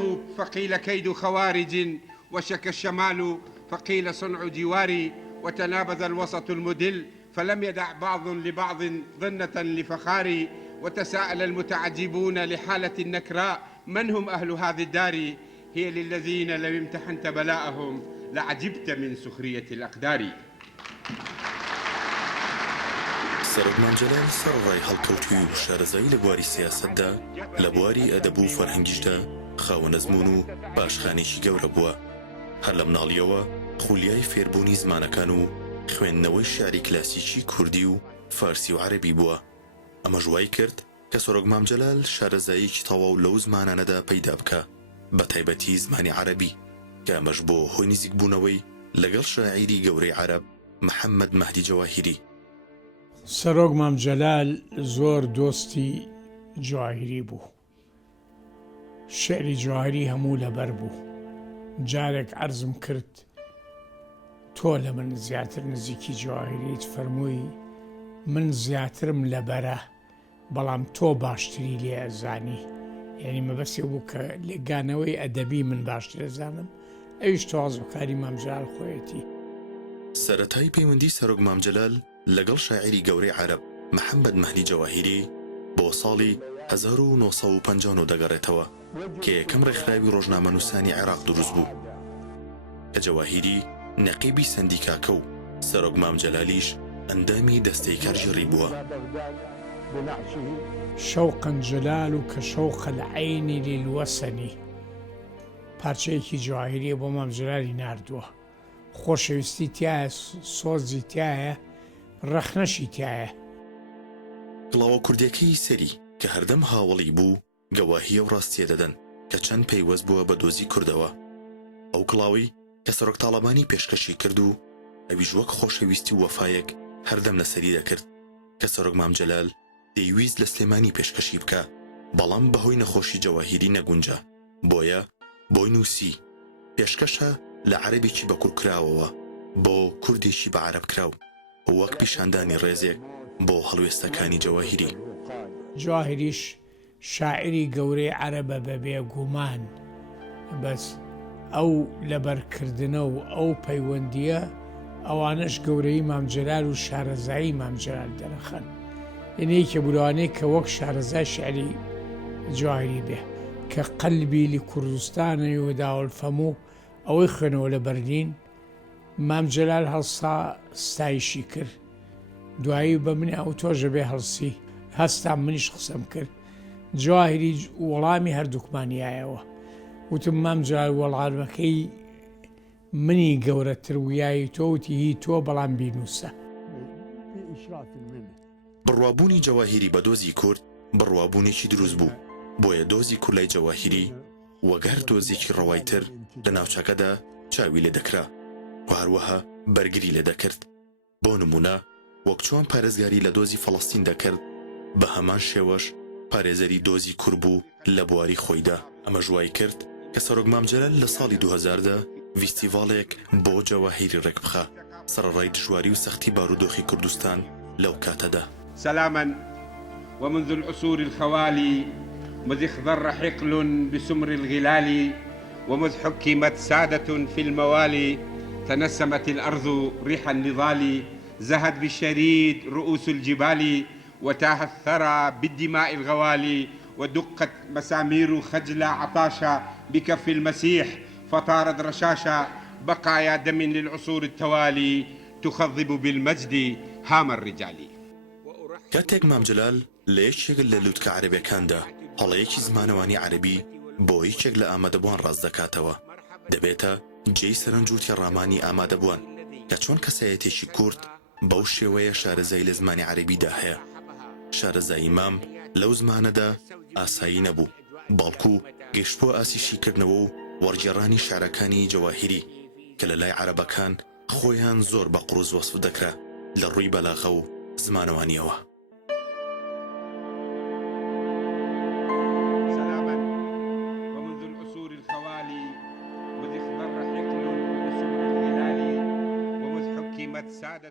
الجنوب فقيل كيد خوارج، وشك الشمال فقيل صنع جواري، وتنابذ الوسط المدل فلم يدع بعض لبعض ظنة لفخاري، وتساءل المتعجبون لحالة النكراء من هم أهل هذه الدار، هي للذين لو امتحنت بلاءهم لعجبت من سخرية الأقدار. سەرۆکمان جەلال سەرڕای هەڵکەوتووی و شارەزایی لە بواری سیاسەتدا لە بواری ئەدەب و فەرهەنگیشدا خاوەنە زمون و باشخانێکی گەورە بووە. هەر لە مناڵیەوە خولیای فێربوونی زمانەکان و خوێندنەوەی شعری کلاسیکی کوردی و فارسی و عەرەبی بووە. ئەمە ژوای کرد کە سەرۆکمام جەلال شارەزاییەکی تەواو لەو زمانانەدا پەیدا بکە، بە تایبەتی زمانی عەرەبی، کە ئەمەش بۆ هۆی نزیک بوونەوەی لەگەڵ شاعیری گەورەی عەرەب محەممەد مەهدی جەواهیری. سەرۆک مام جەلال زۆر دۆستی جواهیری بوو. شعری جواهیری هەموو لەبەر بوو. جارێک عەرزم کرد تۆ لە من زیاتر نزیکی جواهیریت، فەرمووی من زیاترم لەبەرە بەڵام تۆ باشتری لێ ئەزانی. یعنی مەبەسێ بوو کە لێگانەوەی ئەدەبی من باشتر ئەزانم، ئەویش تەواضعکاری مام جەلال خۆیەتی. سەرەتای پەیوەندی سەرۆک مام جەلال لەگەڵ شاعیری گەورەی عەرەب محەممەد مەهدی جەواهیری بۆ ساڵی 1950 دەگەڕێتەوە کە یەکەم ڕێکخراوی ڕۆژنامەنووسانی عێراق دروست بوو، کە جەواهیری نەقیبی سەندیکاکە و سەرۆک مام جەلالیش ئەندامی دەستەی کارژێڕی بووە. شەوقا جەلال کە شەوق العەینی للوەسەنی پارچەیەکی جواهیریە بۆ مام جەلالی ناردووە. خۆشەویستی تایە، سۆزی تایە، ڕەخنەشی تایە. کڵاوە کوردیەکەی سەری کە هەردەم هاوڵی بوو گەواهیە و ڕاستیە دەدەن کە چەند پەیوەست بووە بە دۆزی کوردەوە. ئەو کڵاوی کە سەرۆک تاڵەبانی پێشکەشی کرد و ئەویش وەک خۆشەویستی و وەفایەک هەردەم لەسەری دەکرد کە سەرۆک مام جەلال دەیویست لە سلێمانی پێشکەشی بکە، بەڵام بەهۆی نەخۆشی جەواهیری نەگونجا، بۆی نووسی پێشکەشە لە عەرەبێکی بەکوڕکراوەوە بۆ کوردێکی بە عەرەب کراو، وەک پیشاندانی ڕێزێک بۆ هەڵوێستەکانی جەواهیری. جواهیریش شاعری گەورەی عەرەبە بە بێگومان، بەس ئەو لەبەرکردنە و ئەو پەیوەندیە ئەوانش گەورەی مام جەلال و شارەزایی مام جەلال دەرەخەن. یعنی کە بولوانەیە کە وەک شارەزای شعری جواهیری بێ کە قەلبی لی کوردستانە و داوەڵفەموو ئەوەی خوێنەوە لە بەرلین، مام جەلال هەڵسا ستایشی کرد. دوایی بە منی ئەو تۆژە بێ هەڵسی هەستا منیش قسەم کرد. جواهیری وەڵامی هەردووکمانیایەوە، وتم مام جەلال وەڵامەکەی منی گەورەتر ویایی تۆ وتی هی تۆ بەڵام بینووسە. بڕوابوونی جەواهیری بە دۆزی کورد بڕوابوونێکی دروست بوو، بۆیە دۆزی کورلای جەواهیری وەگەر دۆزێکی ڕەوایتر لە ناوچەکەدا چاوی لێ دەکرا و هەروەها بەرگری لێ دەکرد. بۆ نمونە وەک چۆن پارێزگاری لە دۆزی فەڵەستین دەکرد، بە هەمان شێوەش پارێزەری دۆزی کورد بوو لە بواری خۆیدا. ئەمە ژوای کرد کە سەرۆک مام جەلال لە ساڵی 2000دا ڤیستیڤاڵێک بۆ جەواهیری ڕێک بخە سەرڕای دژواری و سەختی بارودۆخی کوردستان لەو کاتەدا. سلاما ومنذ العصور الخوالي مذ اخضر حقل بسمر الغلال ومذ حكمت سادة في الموالي تنسمت الأرض ريح النضال زهت بالشريد رؤوس الجبال وتاه الثرى بالدماء الغوالي ودقت مسامير خجل عطاشا بكف المسيح فطارت رشاشا بقايا دم للعصور التوالي تخضب بالمجد هام الرجال. کاتێک مام جەلال لە یەکێک لە لووتکە عەرەبیەکاندا هەڵەیەکی زمانەوانی عەرەبی بۆ هیچێک لە ئامادەبوان ڕاست دەکاتەوە، دەبێتە جێی سەرنج و تێڕامانی ئامادەبوان کە چۆن کەسایەتێکی کورد بەو شێوەیە شارەزای لە زمانی عەرەبیدا هەیە. شارەزایی مام لەو زمانەدا ئاسایی نەبوو، بەڵکو گەشت بۆ ئاسیشیکردنەوە و وەرگێڕانی شارەکانی جەواهیری کە لە لای عەرەبەکان خۆیان زۆر بە قوڕز وەسف دەکرا لە ڕووی بەلاغە و زمانەوانیەوە. سادة